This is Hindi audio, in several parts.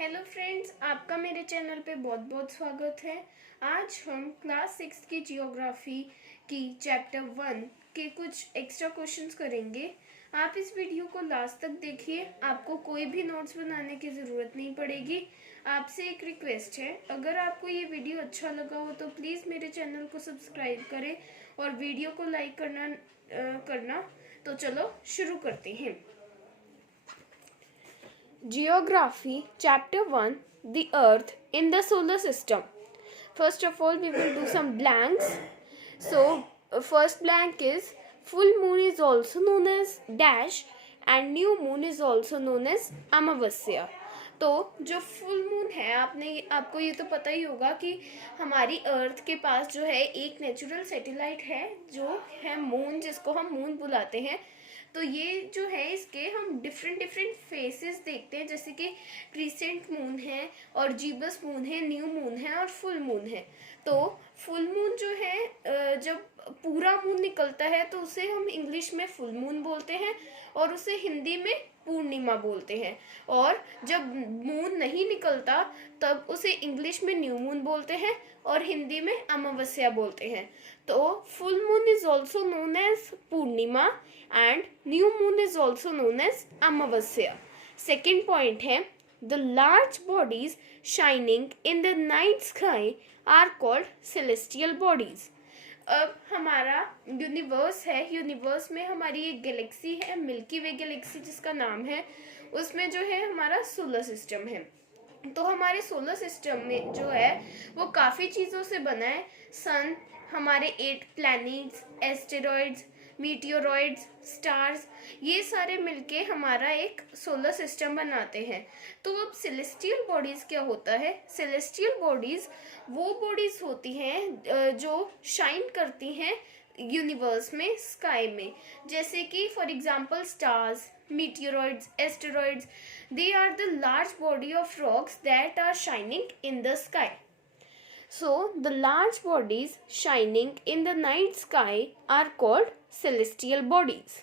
हेलो फ्रेंड्स, आपका मेरे चैनल पे बहुत बहुत स्वागत है। आज हम क्लास 6 की जियोग्राफी की चैप्टर 1 के कुछ एक्स्ट्रा क्वेश्चंस करेंगे। आप इस वीडियो को लास्ट तक देखिए, आपको कोई भी नोट्स बनाने की ज़रूरत नहीं पड़ेगी। आपसे एक रिक्वेस्ट है, अगर आपको ये वीडियो अच्छा लगा हो तो प्लीज़ मेरे चैनल को सब्सक्राइब करें और वीडियो को लाइक करना। तो चलो शुरू करते हैं। Geography Chapter 1, The Earth in the Solar System. First of all, we will do some blanks. So, first blank is full moon is also known as dash and new moon is also known as अमावस्या। तो जो फुल मून है, आपको ये तो पता ही होगा कि हमारी अर्थ के पास जो है एक नेचुरल सैटेलाइट है जो है मून, जिसको हम मून बुलाते हैं। तो ये जो है इसके हम डिफरेंट फेसेस देखते हैं, जैसे कि क्रिसेंट मून है और जीबस मून है, न्यू मून है और फुल मून है। तो फुल मून जो है, जब पूरा मून निकलता है तो उसे हम इंग्लिश में फुल मून बोलते हैं और उसे हिंदी में पूर्णिमा बोलते हैं। और जब मून नहीं निकलता तब उसे इंग्लिश में न्यू मून बोलते हैं और हिंदी में अमावस्या बोलते हैं। तो full moon is also known as purnima and new moon is also known as amavasya. Second point है, the large bodies shining in the night sky are called celestial bodies. अब हमारा यूनिवर्स है, यूनिवर्स में हमारी एक गैलेक्सी है, मिल्की वे गैलेक्सी जिसका नाम है, उसमें जो है हमारा सोलर सिस्टम है। तो हमारे सोलर सिस्टम में जो है वो काफ़ी चीज़ों से बना है। सन, हमारे 8 प्लैनेट्स, एस्टेरॉइड्स, मीटियोरॉइड्स, स्टार्स, ये सारे मिलके हमारा एक सोलर सिस्टम बनाते हैं। तो अब सेलेस्टियल बॉडीज़ क्या होता है? सेलेस्टियल बॉडीज़ वो बॉडीज़ होती हैं जो शाइन करती हैं यूनिवर्स में, स्काई में। जैसे कि for example stars, meteoroids, asteroids, they are the large body of rocks that are shining in the sky. So the large bodies shining in the night sky are called celestial bodies.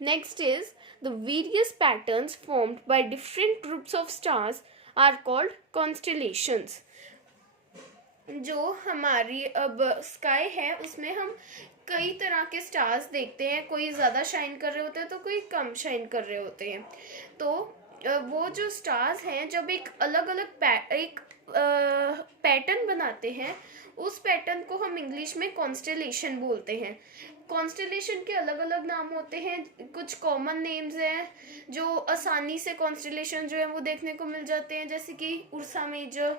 Next is the various patterns formed by different groups of stars are called constellations. जो हमारी अब स्काई है उसमें हम कई तरह के स्टार्स देखते हैं, कोई ज़्यादा शाइन कर रहे होते हैं तो कोई कम शाइन कर रहे होते हैं। तो वो जो स्टार्स हैं जब एक अलग अलग पैटर्न बनाते हैं, उस पैटर्न को हम इंग्लिश में कॉन्स्टेलेशन बोलते हैं। कॉन्स्टेलेशन के अलग अलग नाम होते हैं, कुछ कॉमन नेम्स हैं जो आसानी से कॉन्स्टेलेशन जो है वो देखने को मिल जाते हैं, जैसे कि उर्सा मेजर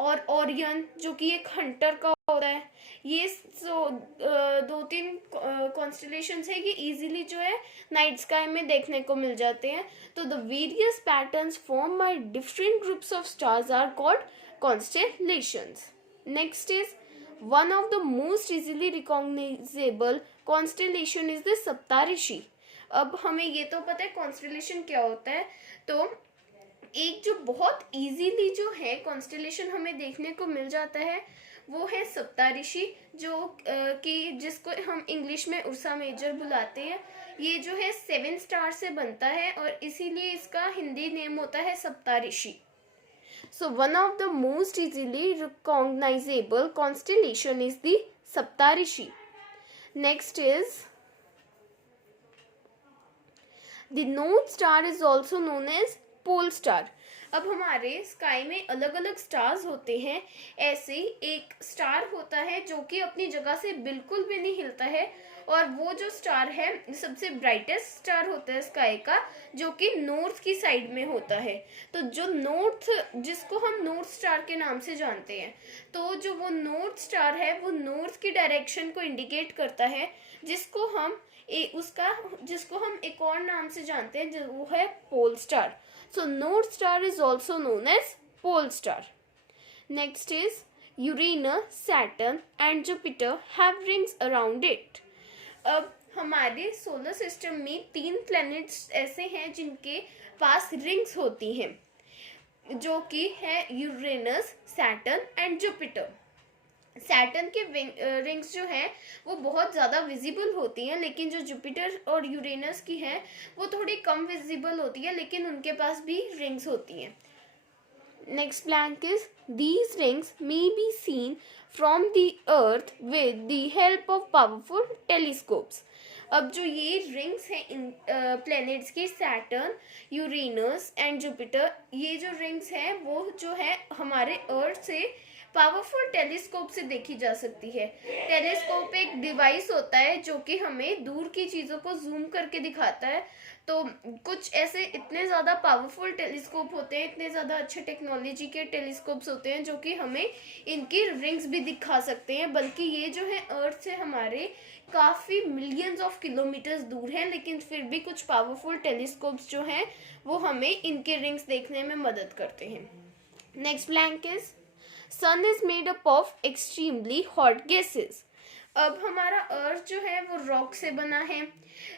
और ओरियन जो कि एक हंटर का होता है। ये दो तीन कॉन्स्टेलेशंस है, ये इजीली जो है नाइट स्काई में देखने को मिल जाते हैं। तो the various patterns form by different groups of stars are called constellations. Next is one of the most easily recognizable constellation is the Saptarishi. अब हमें ये तो पता है कॉन्स्टेलेशन क्या होता है। तो एक जो बहुत इजीली जो है कॉन्स्टेलेशन हमें देखने को मिल जाता है वो है सप्तऋषि, जो कि जिसको हम इंग्लिश में उर्सा मेजर बुलाते हैं। ये जो है 7 स्टार से बनता है और इसीलिए इसका हिंदी नेम होता है Saptarishi. So one of the most easily recognizable constellation is the Saptarishi. Next is the north star is also known as pole star. अब हमारे स्काई में अलग अलग स्टार्स होते हैं। ऐसे एक स्टार होता है जो कि अपनी जगह से बिल्कुल भी नहीं हिलता है, और वो जो स्टार है सबसे ब्राइटेस्ट स्टार होता है स्काई का, जो कि नॉर्थ की साइड में होता है। तो जो नॉर्थ, जिसको हम नॉर्थ स्टार के नाम से जानते हैं, तो जो वो नॉर्थ स्टार है वो नॉर्थ की डायरेक्शन को इंडिकेट करता है, जिसको हम एक और नाम से जानते हैं, जो वो है pole star. So North Star is also known as pole star. Next is Uranus, Saturn and Jupiter have rings around it. अब हमारे सोलर सिस्टम में 3 प्लैनेट्स ऐसे हैं जिनके पास रिंग्स होती हैं, जो कि है Uranus, Saturn and Jupiter. Saturn के रिंग्स जो हैं वो बहुत ज़्यादा विजिबल होती हैं, लेकिन जो जुपिटर और यूरेनस की हैं वो थोड़ी कम विजिबल होती है, लेकिन उनके पास भी रिंग्स होती हैं. Next blank is these rings may be seen from the earth with the help of powerful telescopes. अब जो ये रिंग्स हैं इन प्लैनेट्स की, सैटर्न, यूरेनस एंड जुपिटर, ये जो रिंग्स हैं वो जो है हमारे अर्थ से पावरफुल टेलीस्कोप से देखी जा सकती है. टेलीस्कोप एक डिवाइस होता है जो कि हमें दूर की चीज़ों को जूम करके दिखाता है. तो कुछ ऐसे इतने ज़्यादा पावरफुल टेलीस्कोप होते हैं, इतने ज़्यादा अच्छे टेक्नोलॉजी के टेलीस्कोप्स होते हैं जो कि हमें इनकी रिंग्स भी दिखा सकते हैं. बल्कि ये जो है अर्थ से हमारे काफ़ी मिलियंस ऑफ किलोमीटर्स दूर हैं, लेकिन फिर भी कुछ पावरफुल टेलीस्कोप्स जो हैं वो हमें इनके रिंग्स देखने में मदद करते हैं. Next blank is sun is made up of extremely hot gases. अब हमारा अर्थ जो है वो रॉक से बना है.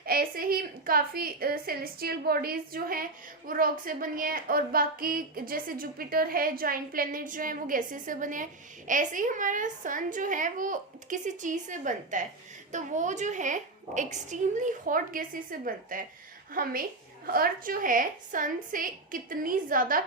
ऐसे ही काफ़ी सेलेस्टियल बॉडीज जो हैं वो रॉक से बनी है, और बाकी जैसे जुपिटर है, जॉइंट प्लैनेट जो हैं वो गैसेस से बने हैं. ऐसे ही हमारा सन जो है वो किसी चीज़ से बनता है, तो वो जो है एक्सट्रीमली हॉट गैसेस से बनता है. हमें अर्थ जो है सन से कितनी ज़्यादा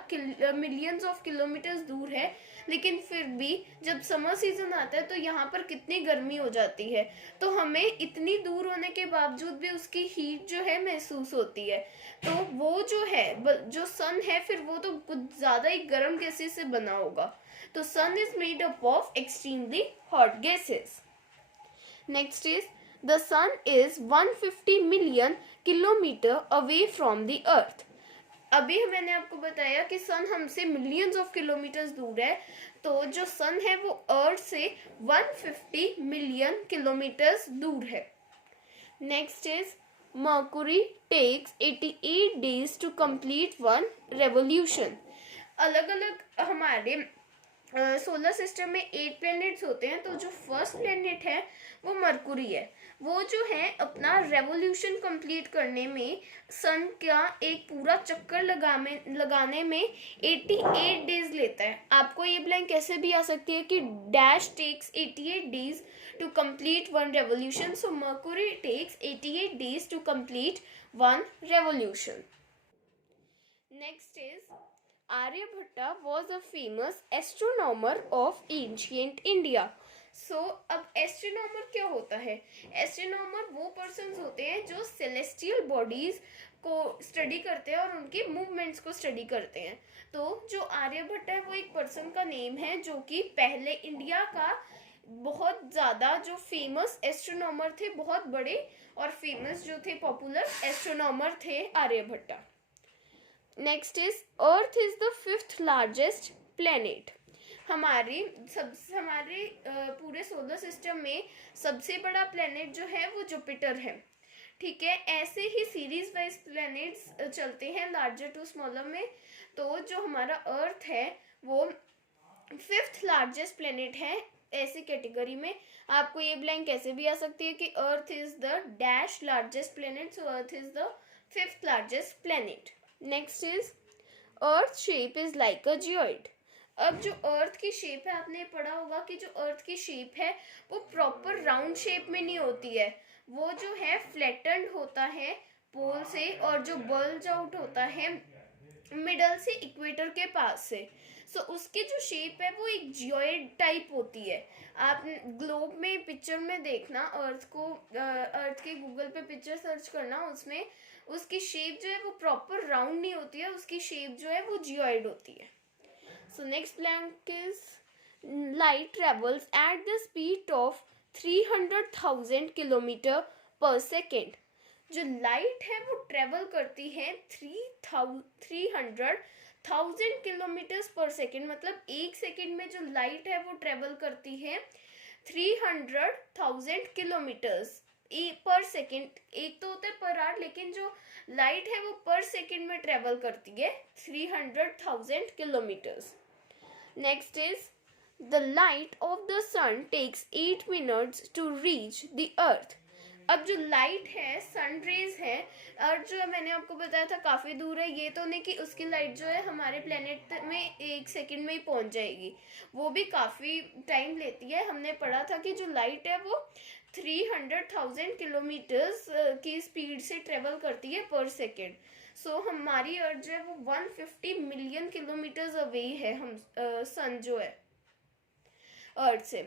मिलियंस ऑफ किलोमीटर्स दूर है, लेकिन फिर भी जब समर सीजन आता है तो यहाँ पर कितनी गर्मी हो जाती है, तो हमें इतनी दूर होने के बावजूद भी उसकी हीट जो है महसूस होती है. तो वो जो है जो सन है फिर वो तो कुछ ज़्यादा ही गर्म गैसेस से बना होगा. तो sun is made up of extremely hot gases. Next is the sun is 150 million kilometre away from the earth. अभी मैंने आपको बताया कि सन हमसे मिलियंस ऑफ किलोमीटर्स दूर है, तो जो सन है वो अर्थ से 150 मिलियन किलोमीटर्स दूर है. Next is Mercury takes 88 days to complete one revolution. अलग अलग हमारे सोलर सिस्टम में 8 प्लैनेट्स होते हैं, तो जो फर्स्ट प्लैनेट है वो मरकुरी है. वो जो है अपना रेवोल्यूशन कंप्लीट करने में सन का एक पूरा चक्कर लगाने में 88 डेज लेता है. आपको ये ब्लैंक कैसे भी आ सकती है कि dash takes 88 days to complete one revolution. So Mercury takes 88 days to complete one revolution. Next is Aryabhatta was a famous astronomer of ancient India. अब एस्ट्रोनॉमर क्या होता है? एस्ट्रोनॉमर वो पर्सन्स होते हैं जो सेलेस्टियल बॉडीज को स्टडी करते हैं और उनके मूवमेंट्स को स्टडी करते हैं. तो जो आर्यभट्ट है वो एक पर्सन का नेम है जो कि पहले इंडिया का बहुत ज़्यादा जो फेमस एस्ट्रोनॉमर थे, बहुत बड़े और फेमस जो थे पॉपुलर एस्ट्रोनॉमर थे Aryabhatta. Next is earth is the 5th largest planet. हमारे पूरे सोलर सिस्टम में सबसे बड़ा प्लैनेट जो है वो जुपिटर है. ठीक है, ऐसे ही सीरीज वाइज प्लैनेट्स चलते हैं लार्जर टू स्मॉलर में. तो जो हमारा अर्थ है वो 5th लार्जेस्ट प्लैनेट है ऐसी कैटेगरी में. आपको ये ब्लैंक कैसे भी आ सकती है कि अर्थ is the dash largest planet, so earth is the 5th largest planet. Next is earth shape is like a geoid. अब जो अर्थ की शेप है, आपने पढ़ा होगा कि जो अर्थ की शेप है वो प्रॉपर राउंड शेप में नहीं होती है. वो जो है फ्लैटेंड होता है पोल से, और जो बल्ज आउट होता है मिडल से इक्वेटर के पास से. उसकी जो शेप है वो एक जियोइड टाइप होती है. आप ग्लोब में पिक्चर में देखना, अर्थ के गूगल पे पिक्चर सर्च करना, उसमें उसकी शेप जो है वो प्रॉपर राउंड नहीं होती है, उसकी शेप जो है वो जियोइड होती है. So next blank is light travels at the speed of 300,000 kilometre पर सेकेंड. जो लाइट है वो ट्रेवल करती है 300,000 किलोमीटर्स पर सेकेंड. मतलब एक सेकेंड में जो लाइट है वो ट्रेवल करती है 300,000 किलोमीटर्स पर सेकेंड. एक तो होता है पर आवर, लेकिन जो लाइट है वो पर सेकेंड में ट्रेवल करती है 300,000 kilometres. Next is the light of the sun takes 8 minutes to reach the earth. अब जो लाइट है, सन रेज है, अर्थ जो है मैंने आपको बताया था काफ़ी दूर है, ये तो नहीं कि उसकी लाइट जो है हमारे प्लेनेट में 1 सेकंड में ही पहुंच जाएगी, वो भी काफ़ी टाइम लेती है। हमने पढ़ा था कि जो लाइट है वो 300,000 किलोमीटर्स की स्पीड से ट्रेवल करती है पर सेकेंड। सो हमारी अर्थ जो है वो 150 मिलियन किलोमीटर्स अवे है हम सन जो है अर्थ से।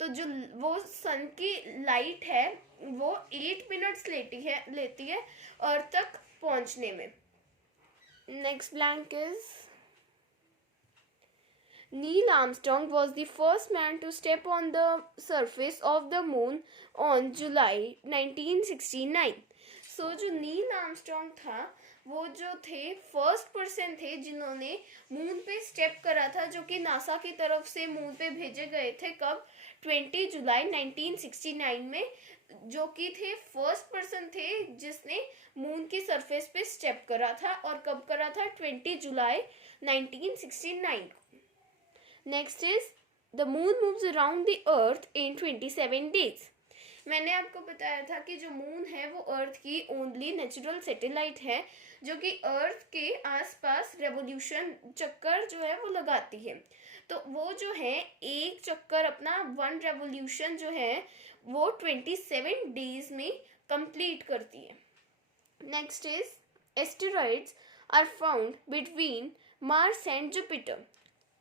तो जो वो सन की लाइट है वो 8 मिनट्स लेती है अर्थ तक पहुंचने में। Next blank is Neil Armstrong was the first man to step on the surface of the moon on July 1969. So जो नील आर्मस्ट्रॉन्ग था वो जो थे फर्स्ट पर्सन थे जिन्होंने मून पे स्टेप करा था, जो कि नासा की तरफ से मून पे भेजे गए थे। कब? 20 जुलाई 1969 में, जो कि थे फर्स्ट पर्सन थे जिसने मून की सरफेस पे स्टेप करा था। और कब करा था? 20 जुलाई 1969। Next is the moon moves around the earth in 27 days. मैंने आपको बताया था कि जो मून है वो अर्थ की ओनली नेचुरल सैटेलाइट है, जो कि अर्थ के आसपास रेवोल्यूशन चक्कर जो है वो लगाती है। तो वो जो है एक चक्कर अपना 1 रेवोल्यूशन जो है वो 27 डेज में कंप्लीट करती है। Next is asteroids are found between Mars and Jupiter.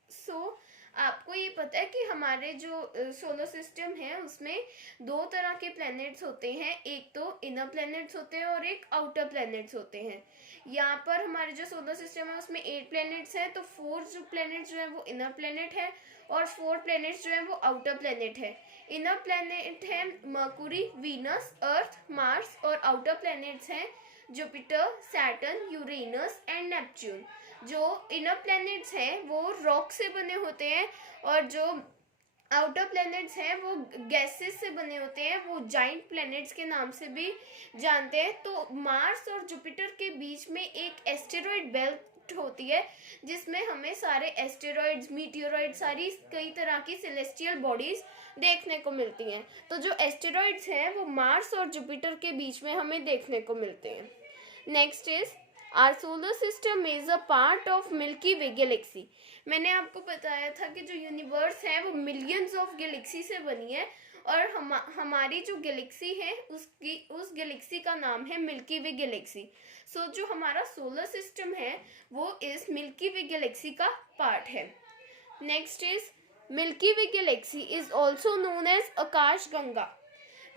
So आपको ये पता है कि हमारे जो सोलर सिस्टम है उसमें 2 तरह के प्लैनेट्स होते हैं, एक तो इनर प्लैनेट्स होते हैं और एक आउटर प्लैनेट्स होते हैं। यहाँ पर हमारे जो सोलर सिस्टम है उसमें 8 प्लैनेट्स हैं, तो 4 जो प्लैनेट्स जो है वो इनर प्लैनेट है और 4 प्लैनेट्स जो है वो आउटर प्लैनेट है। इनर प्लैनेट है मर्कुरी, वीनस, अर्थ, मार्स, और आउटर प्लैनेट्स हैं Jupiter, Saturn, Uranus and Neptune. जो इनर प्लैनेट्स हैं वो रॉक से बने होते हैं और जो आउटर प्लैनेट्स हैं वो गैसेस से बने होते हैं, वो जाइंट प्लैनेट्स के नाम से भी जानते हैं। तो मार्स और जुपिटर के बीच में एक एस्टेरॉइड बेल्ट होती है जिसमें हमें सारे एस्टेरॉइड्स, मीटियोरॉइड, सारी कई तरह की सेलेस्टियल बॉडीज देखने को मिलती हैं। तो जो एस्टेरॉइड्स हैं वो मार्स और जुपिटर के बीच में हमें देखने को मिलते हैं। Next is our solar system is a part of Milky Way galaxy. मैंने आपको बताया था कि जो यूनिवर्स है वो मिलियंस ऑफ गैलेक्सी से बनी है और हमारी जो गैलेक्सी है उस गैलेक्सी का नाम है मिल्की वे गैलेक्सी। सो जो हमारा सोलर सिस्टम है वो इस मिल्की वे गैलेक्सी का पार्ट है। Next is Milky Way galaxy is also known as Akash Ganga.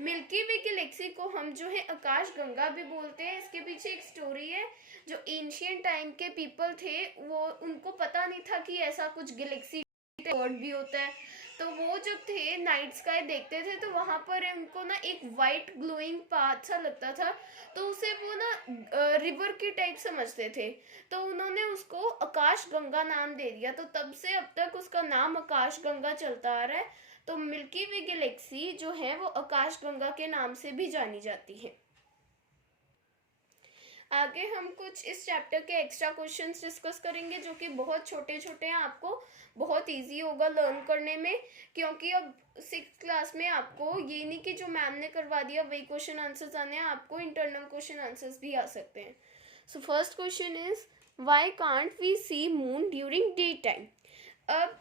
Milky Way galaxy को हम जो है आकाश गंगा भी बोलते हैं। इसके पीछे एक स्टोरी है। जो एंशियंट टाइम के पीपल थे वो उनको पता नहीं था कि ऐसा कुछ गैलेक्सी वर्ड भी होता है, तो वो जब थे नाइट स्काई देखते थे तो वहां पर उनको ना एक वाइट ग्लोइंग पाथ सा लगता था, तो उसे वो ना रिवर के टाइप समझते थे, तो उन्होंने उसको आकाश गंगा नाम दे दिया। तो तब से अब तक उसका नाम आकाश गंगा चलता आ रहा है। तो मिल्की वे गैलेक्सी जो है वो आकाश गंगा के नाम से भी जानी जाती है। आगे हम कुछ इस चैप्टर के एक्स्ट्रा क्वेश्चंस डिस्कस करेंगे जो कि बहुत छोटे छोटे हैं, आपको बहुत इजी होगा लर्न करने में, क्योंकि अब 6th क्लास में आपको ये नहीं कि जो मैम ने करवा दिया वही क्वेश्चन आंसर्स आने हैं, आपको इंटरनल क्वेश्चन आंसर्स भी आ सकते हैं। So first question is why can't we see moon during day time. अब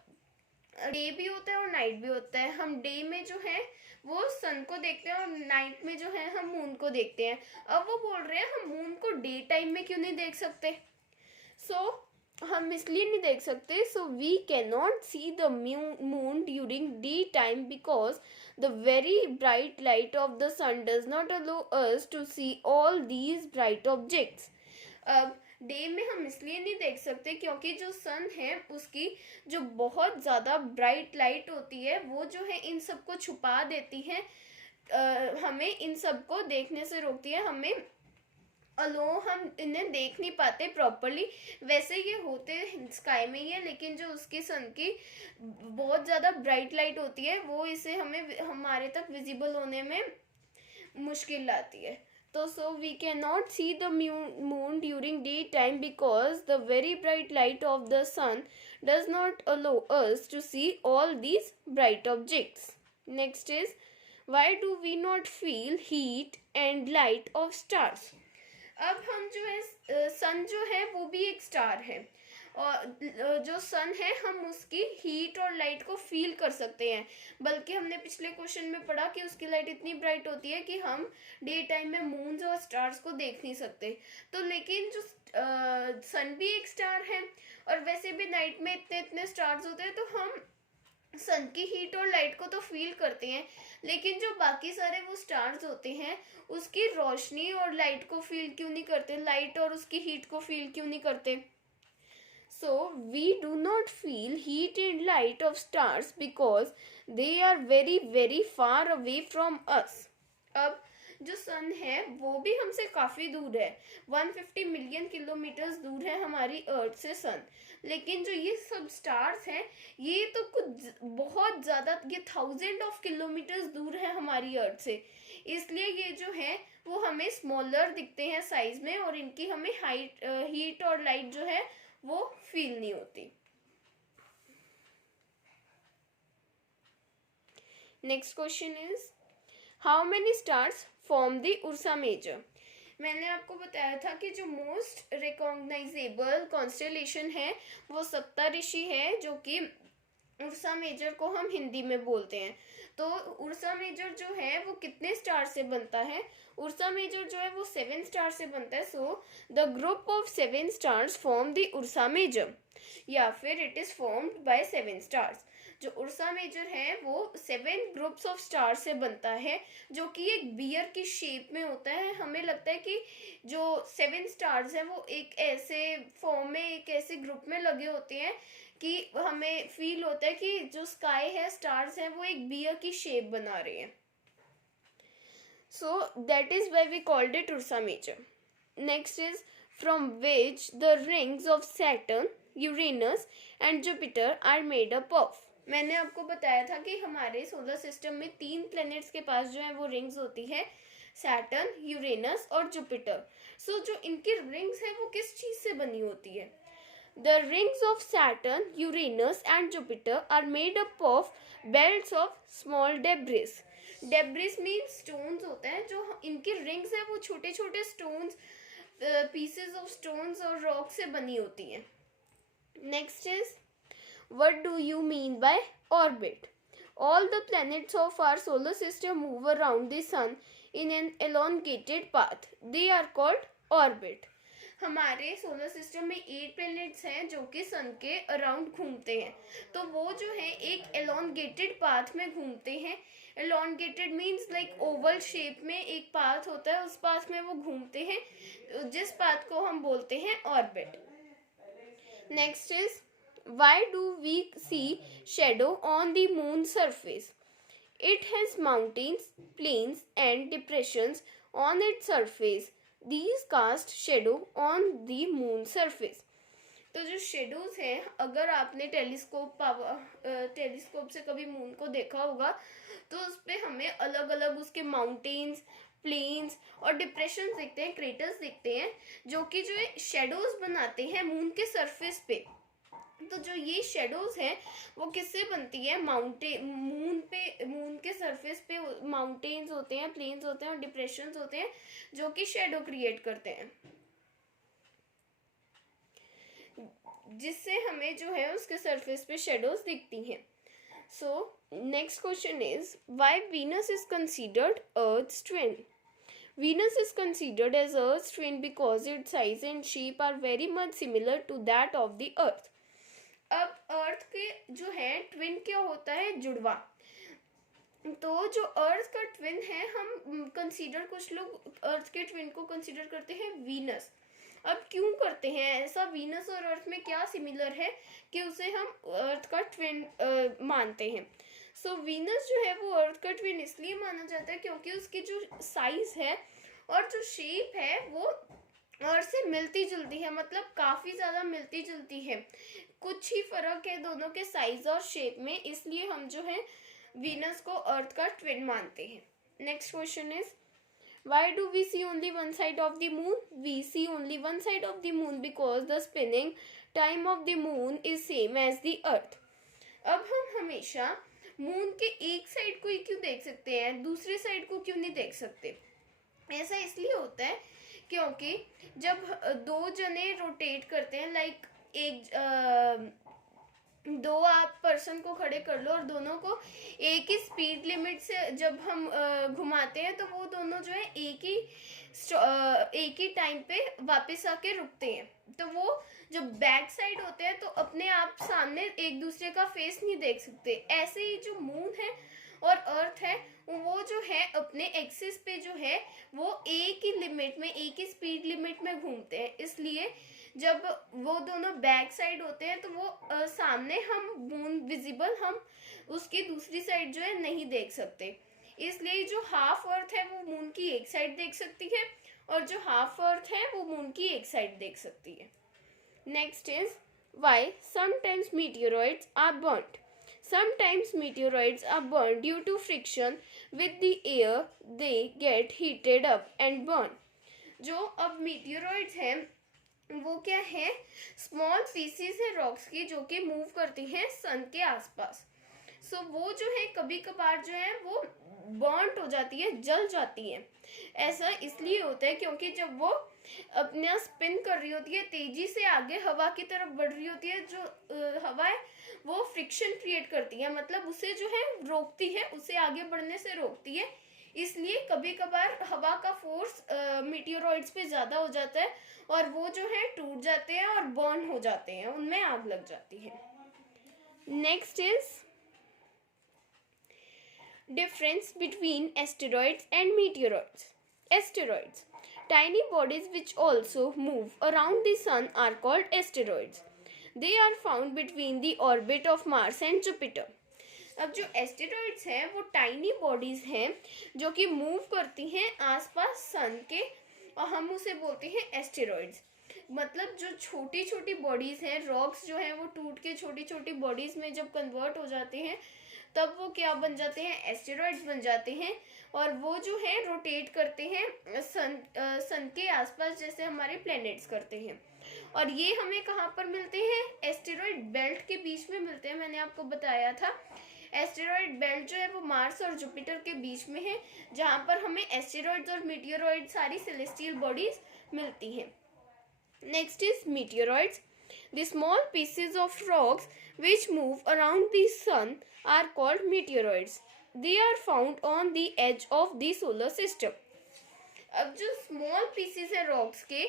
डे भी होता है और नाइट भी होता है। हम डे में जो है वो सन को देखते हैं और नाइट में जो है हम मून को देखते हैं। अब वो बोल रहे हैं हम मून को डे टाइम में क्यों नहीं देख सकते। हम इसलिए नहीं देख सकते, so we can not see the moon during day time because the very bright light of the sun does not allow us to see all these bright objects. अब डे में हम इसलिए नहीं देख सकते क्योंकि जो सन है उसकी जो बहुत ज़्यादा ब्राइट लाइट होती है वो जो है इन सबको छुपा देती है, हमें इन सबको देखने से रोकती है, हमें हम इन्हें देख नहीं पाते प्रॉपरली। वैसे ये होते स्काई में ही है, लेकिन जो उसकी सन की बहुत ज़्यादा ब्राइट लाइट होती है वो इसे हमारे तक विजिबल होने में मुश्किल लाती है। तो so we cannot see the moon during daytime because the very bright light of the sun does not allow us to see all these bright objects. Next is Why do we not feel heat and light of stars? अब हम जो है सन जो है वो भी एक स्टार है, और जो सन है हम उसकी हीट और लाइट को फील कर सकते हैं, बल्कि हमने पिछले क्वेश्चन में पढ़ा कि उसकी लाइट इतनी ब्राइट होती है कि हम डे टाइम में मून्स और स्टार्स को देख नहीं सकते। तो लेकिन जो सन भी एक स्टार है, और वैसे भी नाइट में इतने इतने स्टार्स होते हैं, तो हम सन की हीट और लाइट को तो फील करते हैं, लेकिन जो बाकी सारे वो स्टार्स होते हैं उसकी रोशनी और लाइट को फील क्यों नहीं करते, लाइट और उसकी हीट को फील क्यों नहीं करते? So we do not feel heat and light of stars because they are very very far away from us. अब जो सन है वो भी हमसे काफ़ी दूर है, 150 मिलियन किलोमीटर्स दूर है हमारी अर्थ से सन। लेकिन जो ये सब स्टार्स हैं ये तो कुछ बहुत ज़्यादा, ये 1000 ऑफ किलोमीटर्स दूर है हमारी अर्थ से, इसलिए ये जो है वो हमें स्मॉलर दिखते हैं साइज में, और इनकी हमें हीट और लाइट जो है वो फील नहीं होती। Next question is how many stars form the Ursa Major? मैंने आपको बताया था कि जो मोस्ट रिकॉग्नाइजेबल कॉन्स्टेलेशन है वो सप्तऋषि है, जो कि उर्सा मेजर को हम हिंदी में बोलते हैं। तो उर्सा मेजर जो है वो कितने स्टार से बनता है? उर्सा मेजर जो है वो 7 स्टार से बनता है। So the group of 7 stars form the Ursa Major, या फिर it is formed by 7 stars. जो उर्सा मेजर है वो 7 ग्रुप्स ऑफ स्टार से बनता है, जो कि एक बियर की शेप में होता है। हमें लगता है कि जो 7 स्टार्स हैं वो एक ऐसे फॉर्म में, एक ऐसे ग्रुप में लगे होते हैं कि हमें फील होता है कि जो स्काई है, स्टार्स हैं, वो एक बियर की शेप बना रहे हैं। So that is why we called it Ursa Major. Next is from which the rings of Saturn, Uranus and Jupiter are made up of. मैंने आपको बताया था कि हमारे सोलर सिस्टम में 3 प्लैनेट्स के पास जो है वो रिंग्स होती है, सैटर्न, यूरेनस और जुपिटर। सो जो इनकी रिंग्स है वो किस चीज से बनी होती है? The rings of Saturn, Uranus and Jupiter are made up of belts of small debris. Debris means stones होते हैं। जो इनकी rings है वो छोटे छोटे stones, pieces of stones और rock से बनी होती हैं। Next is, what do you mean by orbit? All the planets of our solar system move around the sun in an elongated path. They are called orbit. हमारे सोलर सिस्टम में 8 प्लैनेट्स हैं जो कि सन के अराउंड घूमते हैं, तो वो जो है एक एलोंगेटेड पाथ में घूमते हैं। Elongated means like Oval shape में एक पाथ होता है, उस पाथ में वो घूमते हैं, जिस पाथ को हम बोलते हैं orbit. Next is why do we see shadow on the moon surface? It has mountains, plains and depressions on its surface. These cast shadow on the moon surface. तो जो शेडोज हैं, अगर आपने टेलीस्कोप से कभी मून को देखा होगा तो उस पर हमें अलग अलग उसके माउंटेन्स, प्लेन्स और डिप्रेशन दिखते हैं, क्रेटर्स दिखते हैं, जो कि जो शेडोज बनाते हैं मून के सरफेस पे। तो जो ये शेडोज हैं वो किससे बनती है? मून के सरफेस पे माउंटेन्स होते हैं, प्लेन्स होते हैं और डिप्रेशंस होते हैं, जो कि शेडो क्रिएट करते हैं, जिससे हमें जो है उसके सरफेस पे शेडोज दिखती हैं। So next question is why Venus is considered earth's twin? Venus is considered as Earth's twin because its size and shape are very much similar to that of the Earth. अब अर्थ के जो है ट्विन क्या होता है? जुड़वा। तो जो अर्थ का ट्विन है, हम कंसीडर, कुछ लोग अर्थ के ट्विन को कंसीडर करते हैं वीनस। अब क्यों करते हैं ऐसा? वीनस और अर्थ में क्या सिमिलर है कि उसे हम अर्थ का ट्विन मानते हैं? सो वीनस जो है वो अर्थ का ट्विन इसलिए माना जाता है क्योंकि उसकी जो साइज है और जो शेप है वो अर्थ से मिलती जुलती है, मतलब काफ़ी ज़्यादा मिलती जुलती है। कुछ ही फर्क है दोनों के साइज और शेप में, इसलिए हम जो है वीनस को अर्थ का ट्विन मानते हैं। Next question is why do we see only one side of the moon? We see only one side of the moon because the spinning time of the moon is same as the earth. अब हम हमेशा मून के एक साइड को ही क्यों देख सकते हैं, दूसरे साइड को क्यों नहीं देख सकते? ऐसा इसलिए होता है क्योंकि जब दो जने रोटेट करते हैं, लाइक दो आप पर्सन को खड़े कर लो और दोनों को एक ही स्पीड लिमिट से जब हम घुमाते हैं तो वो दोनों जो है एक ही टाइम पे वापस आके रुकते हैं। तो वो जब बैक साइड होते हैं तो अपने आप सामने एक दूसरे का फेस नहीं देख सकते। ऐसे ही जो मून है और अर्थ है वो जो है अपने एक्सिस पे जो है वो एक ही लिमिट में, एक ही स्पीड लिमिट में घूमते हैं। इसलिए जब वो दोनों बैक साइड होते हैं तो वो सामने हम मून विजिबल हम उसकी दूसरी साइड जो है नहीं देख सकते। इसलिए जो हाफ अर्थ है वो मून की एक साइड देख सकती है और जो हाफ अर्थ है वो मून की एक साइड देख सकती है। Next is why sometimes meteoroids are burned. Sometimes meteoroids are burned due to friction with the air. They get heated up and burn. जो अब मीटियोरॉइड्स हैं वो क्या है, स्मॉल पीसीज है रॉक्स की जो कि मूव करती हैं सन के आसपास। सो वो जो है कभी कभार जो है वो बर्न्ट हो जाती है, जल जाती है। ऐसा इसलिए होता है क्योंकि जब वो अपना स्पिन कर रही होती है, तेजी से आगे हवा की तरफ बढ़ रही होती है, जो हवा है वो फ्रिक्शन क्रिएट करती है, मतलब उसे जो है रोकती है, उसे आगे बढ़ने से रोकती है। इसलिए कभी कभार हवा का फोर्स मीटियोरॉइड्स पे ज़्यादा हो जाता है और वो जो है टूट जाते हैं और बर्न हो जाते हैं, उनमें आग लग जाती है। Next is difference between asteroids and meteoroids. Asteroids, tiny bodies which also move around the sun, are called asteroids. They are found between the orbit of Mars and Jupiter. अब जो एस्टेरॉइड्स हैं वो टाइनी बॉडीज हैं जो कि मूव करती हैं आसपास सन के और हम उसे बोलते हैं एस्टेरॉइड्स। मतलब जो छोटी छोटी बॉडीज हैं, रॉक्स जो हैं वो टूट के छोटी छोटी बॉडीज में जब कन्वर्ट हो जाते हैं तब वो क्या बन जाते हैं, एस्टेरॉइड्स बन जाते हैं। और वो जो है रोटेट करते हैं सन के आसपास जैसे हमारे प्लैनेट्स करते हैं। और ये हमें कहाँ पर मिलते हैं, एस्टेरॉइड बेल्ट के बीच में मिलते हैं। मैंने आपको बताया था एस्टेरॉइड बेल्ट जो है वो मार्स और जुपिटर के बीच में है, जहाँ पर हमें एस्टेरॉइड्स और मीटियोरॉइड सारी सेलेस्टियल बॉडीज मिलती हैं। Next is meteoroids, the small pieces of rocks which move around the sun are called meteoroids. They are found on the edge of the solar system. अब जो स्मॉल पीसेस है रॉक्स के,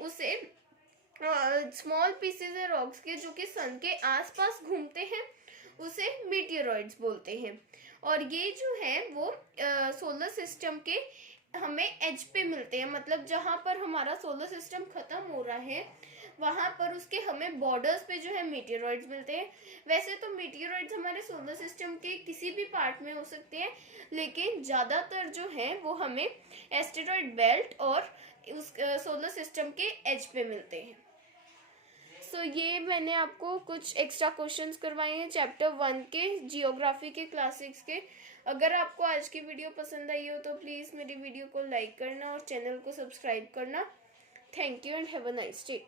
उसे स्मॉल पीसेस है रॉक्स के जो कि सन के आसपास घूमते हैं उसे मीटियोरॉइड्स बोलते हैं। और ये जो है वो सोलर सिस्टम के हमें एज पे मिलते हैं, मतलब जहाँ पर हमारा सोलर सिस्टम खत्म हो रहा है वहाँ पर उसके हमें बॉर्डर्स पे जो है मीटियोरॉइड्स मिलते हैं। वैसे तो मीटियोरॉइड्स हमारे सोलर सिस्टम के किसी भी पार्ट में हो सकते हैं, लेकिन ज़्यादातर जो है वो हमें एस्टेरॉइड बेल्ट और उस सोलर सिस्टम के एज पे मिलते हैं। सो ये मैंने आपको कुछ एक्स्ट्रा क्वेश्चंस करवाए हैं चैप्टर 1 के जियोग्राफी के क्लास 6 के। अगर आपको आज की वीडियो पसंद आई हो तो प्लीज़ मेरी वीडियो को लाइक करना और चैनल को सब्सक्राइब करना। Thank you and have a nice day.